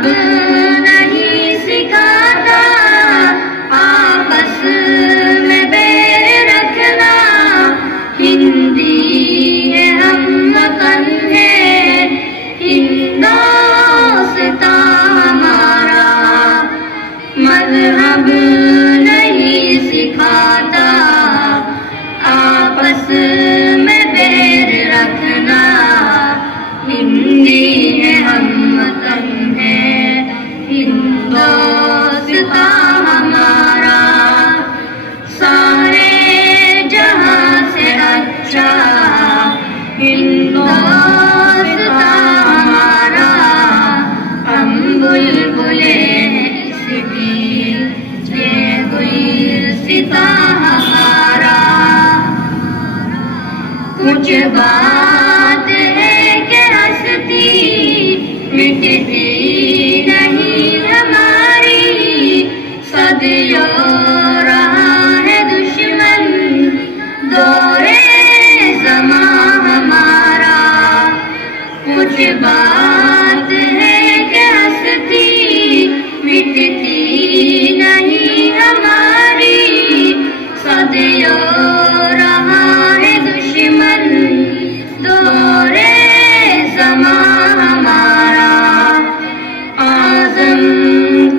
मजहब नहीं सिखाता आपस में बैर रखना। हिंदी है हम वतन है हिंदोस्तां हमारा। मजहब नहीं सिखाता आपस में बैर रखना। हिंदी है हम वतन है हिंदोस्तां हमारा। सारे जहां से अच्छा हिंदोस्तां हमारा। हम बुलबुले हैं इसकी ये गुलिस्तां हमारा। कुछ बात है कि हस्ती मिटती नहीं हमारी। सदियों रहा है दुश्मन दौरे ज़मां हमारा। कुछ बात है कि हस्ती मिटती नहीं हमारी। सदियों रहा है दुश्मन दौरे ज़मां हमारा। आज़म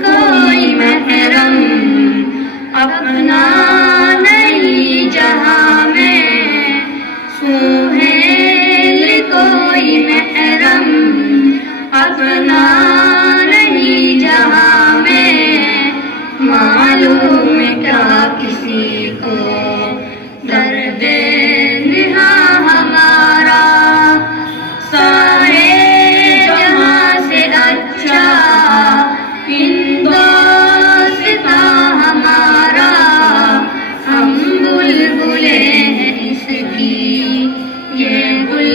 कोई महरम अपना नहीं जहां में। सुहेल कोई महरम अपना नहीं जहां में। मालूम क्या किसी को दर्द निहा हमारा। सारे जहां से अच्छा हिंदोस्तां हमारा। हम बुलबुले हैं इसकी ये गुल